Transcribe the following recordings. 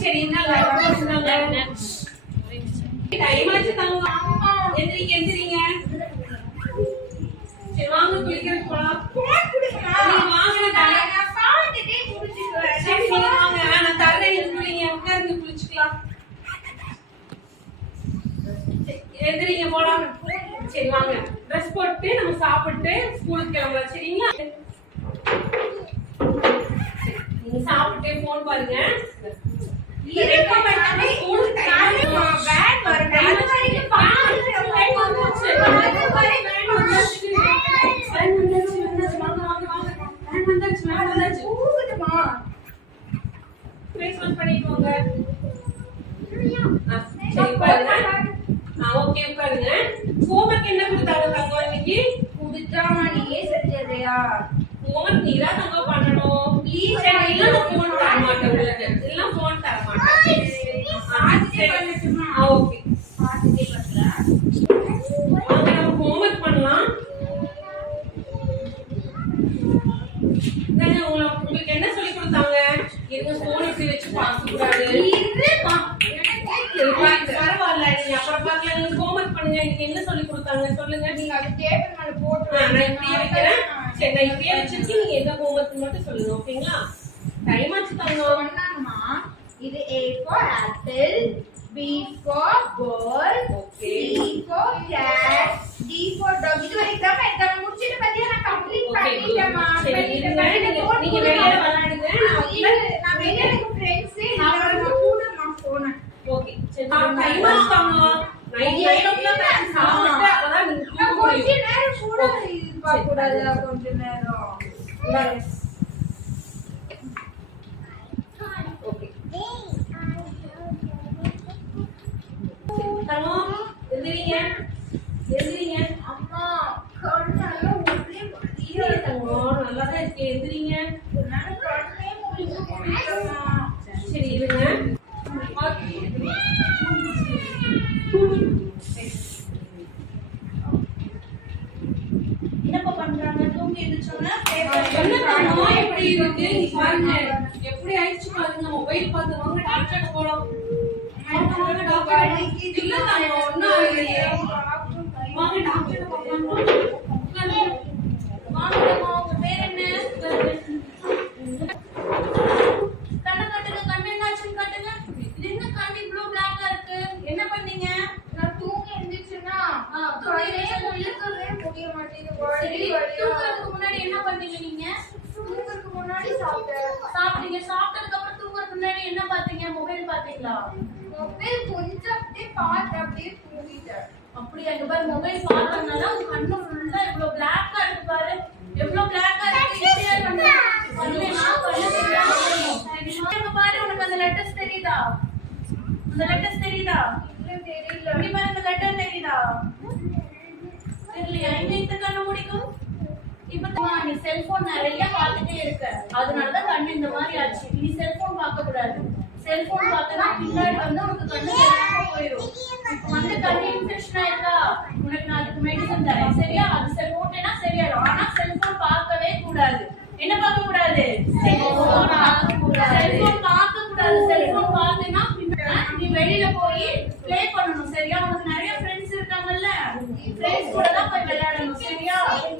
சரி டைம் ஆச்சு தங்க. எந்திரிங்க எந்திரிங்க. சரி வாங்க குளிக்கிறதுக்கு போலாம். சரி வாங்க நான் தரேன். குளிங்க உட்கார்ந்து குளிச்சுக்கலாம். எந்திரிங்க போலாம். சரி வாங்க ட்ரெஸ் போட்டு நம்ம சாப்பிட்டு ஸ்கூலுக்கு கிளம்பலாம். சரிங்களா? நீங்க சாப்பிட்டு போன் பாருங்க. பண்ணிக்கோங்க. சரி பாருங்க. ஓகே பாருங்க. ஹோம்வொர்க் என்ன கொடுத்தாங்க தங்கம் இன்னைக்கு? குடுத்தாமா நீயே செஞ்சறியா? ஹோம்வொர்க் நீ தான் தங்கம் பண்ணணும். ப்ளீஸ் இல்ல நான் ஃபோன் தர மாட்டேன் உங்களுக்கு. இல்ல ஃபோன் தர மாட்டேன். ஆதிதே பண்ணட்டுமா? ஓகே. ஆதிதே பண்ணலாம். வாங்க நம்ம ஹோம்வொர்க் பண்ணலாம். நான் உங்களுக்கு என்ன சொல்லி கொடுத்தாங்க? இருங்க ஃபோன் இப்படி வச்சு பார்க்க கூடாது. இருமா. பரவாயில்ல நீங்க அப்புறம் பார்க்கலாம். நீங்க ஹோம்வொர்க் பண்ணுங்க. இன்னைக்கு என்ன சொல்லி கொடுத்தாங்க சொல்லுங்க. நீங்க அது டேபிள் மேல போட்டு நான் இப்படியே வைக்கிறேன். சரி நான் இப்படியே வச்சிருக்கேன். நீங்க எந்த ஹோம்வொர்க் மட்டும் சொல்லுங்க. ஓகேங்களா? டைம் ஆச்சு தங்க. சொன்னாங்கம்மா இது A for apple, B for ball, C for cat, D for dog. இது வரைக்கும் எக்ஸாம் முடிச்சிட்டு பத்தியா நான் கம்ப்ளீட் பண்ணிட்டேன்மா. நீங்க வெளிய விளையாடுங்க. நான் வெளிய எனக்கு ஃப்ரெண்ட்ஸ் நான் கூடமா போறேன். ஓகே சரி டைம் ஆச்சு தங்க. 9 o'clock சாப்பிட்டு அப்பதான் நீங்க கொஞ்ச நேரம் கூட இருக்க கூடாது. கொஞ்ச நேரம் ஓகே தங்கம் எந்திரிங்க எந்திரிங்க. அம்மா கண்ணால ஒரே இல்ல தங்கம் நல்லா தான் இருக்கு. எந்திரிங்க. நான் கண்ணே மூடிட்டேன்மா. சரி இருங்க. என்னப்பா பண்றாங்க? தூங்கி எந்திரச்சோன்னா எப்படி இருக்கு நீ பாருங்க. எப்படி ஆயிடுச்சு பாருங்க. மொபைல் பார்த்து வாங்க டாக்டர் போலாம். வாங்க டாக்டர். இல்ல நான் ஒண்ணும் ஆகலையே. வாங்க டாக்டர் போலாம். வாங்கம்மா. உங்க பேர் என்ன? கண்ணை காட்டுங்க. கண்ணு என்னாச்சுன்னு காட்டுங்க. இது என்ன கண்ணு இவ்ளோ பிளாக்கா இருக்கு? என்ன பண்ணீங்க? நான் தூங்கி எந்திரிச்சேனா இழுக்கவே முடிய மாட்டேங்குது. தூங்குறதுக்கு முன்னாடி என்ன பண்ணீங்க நீங்க? தூங்குறதுக்கு முன்னாடி சாப்பிட்டீங்க. சாப்பிட்டதுக்கு அப்புறம் தூங்குறதுக்கு முன்னாடி என்ன பாத்தீங்க? மொபைல் பாத்தீங்களா? மொபைல் கொஞ்சம் அப்படியே பார்த்து அப்படியே தூங்கிட்டேன். அப்படியே அங்க பாரு மொபைல் பார்த்தனால உங்க கண்ணு ஃபுல்லா இவ்ளோ பிளாக்கா இருக்கு பாரு. எவ்ளோ பிளாக்கா இருக்கு. இப்படியே கண்ணு அங்க பாரு. உனக்கு அந்த லெட்டர்ஸ் தெரியுதா? அந்த லெட்டர்ஸ் தெரியுதா? இல்ல தெரியல. இங்க பாரு அந்த லெட்டர் தெரியுதா? தெரியலையா? எங்க இந்த கண்ணு முடிக்கும்? இப்ப நீ செல்போன் நிறைய பார்த்துட்டே இருக்க. அதனாலதான் கண்ணு இந்த மாதிரி ஆச்சு. நீ செல்போன் பார்க்க கூடாது. செல்போன் பார்த்தனா பின்னாடி வந்து உனக்கு கண்ணு தெரியாம போயிடும். இப்போ வந்து கண்ணு இன்ஃபெக்ஷன் ஆயிருக்கா? உனக்கு நான் அதுக்கு மெடிசன் தரேன். சரியா? அது போட்டேன்னா சரியாயிடும். ஆனா செல்போன் பார்க்கவே கூடாது. என்ன பார்க்க கூடாது? செல்போன் பார்க்க கூடாது. செல்போன் பார்க்க கூடாது. செல்போன் பார்த்தேன்னா நீ வெளியில போய் ப்ளே பண்ணணும். சரியா? உனக்கு நிறைய ஃப்ரெண்ட்ஸ் இருக்காங்கல்ல, ஃப்ரெண்ட்ஸ் கூட தான் போய் விளையாடணும். சரியா?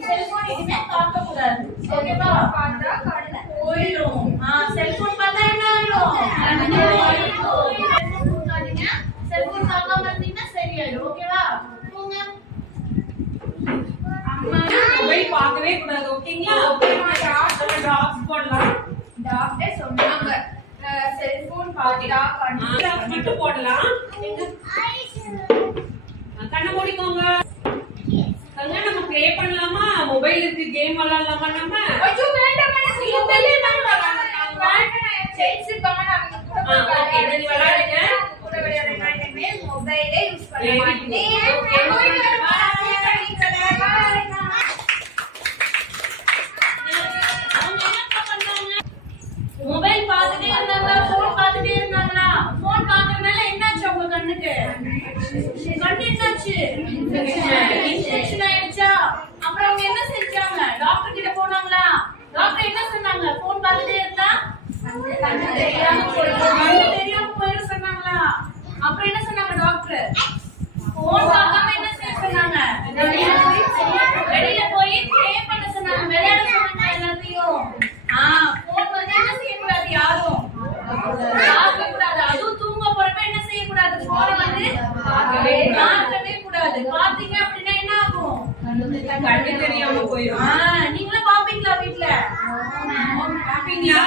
செல்போன் எதுவுமே பார்க்க கூடாது. ஓகேவா? பார்த்தா கண்ணு போயிடும். செல்போன் பார்த்தா என்ன ஆயிடும்? செல்போன் பார்க்காம இருந்தீங்கன்னா சரியாயிடும். ஓகேவா? போங்க. அம்மா மொபைல் பார்க்கவே கூடாது. ஓகேங்களா? ஓகேமா டாக்ஸ் போடலாம். டாக்டர் சொன்னாங்க செல்போன் பார்த்தா கண்ணு மட்டும் போடலாம். கண்ணை மூடிக்கோங்க. கண்ணா நம்ம ப்ளே பண்ணலாமா? மொபைல் இருக்கு, கேம் விளையாடலாமா நம்ம? ஐயோ வேண்டாம் வேண்டாம். நீங்க வெளிய தான் விளையாடலாம். ஃப்ரெண்ட்ஸ் இருக்காங்க. அவங்க கூட ஓகே நீ விளையாடுங்க. கூட விளையாடுங்க. மொபைலே யூஸ் பண்ண மாட்டேன். மொபைல் பார்த்துட்டே இருந்தாங்க. போன் பார்த்துட்டே இருந்தாங்களா? போன் பார்க்கறதுனால என்னாச்சு உங்க கண்ணுக்கு? கண்ணு என்னாச்சு? இன்ஃபெக்ஷன் ஆயிடுச்சா? அப்புறம் அவங்க என்ன செஞ்சாங்க? டாக்டர் கிட்ட போனாங்களா? டாக்டர் என்ன சொன்னாங்க? போன் பார்த்துட்டே இருந்தா கண்ணு தெரியாம போயிடும் சொன்னாங்களா? அப்புறம் என்ன சொன்னாங்க டாக்டர்? போன் பார்க்காம என்ன செய்ய சொன்னாங்க? வெளியில போய் ப்ளே பண்ண சொன்னாங்க, விளையாட சொன்னாங்க எல்லாத்தையும். போன் வந்து என்ன செய்யக்கூடாது, யாரும் பார்க்க கூடாது. அதுவும் தூங்க போறப்ப என்ன செய்யக்கூடாது, போனை வந்து பார்க்கவே கூடாது. பார்த்தீங்க அப்படின்னா என்ன ஆகும்? கண்ணு தெரியாம போயிடும். நீங்களும் பாப்பீங்களா வீட்டுல? பாப்பீங்களா?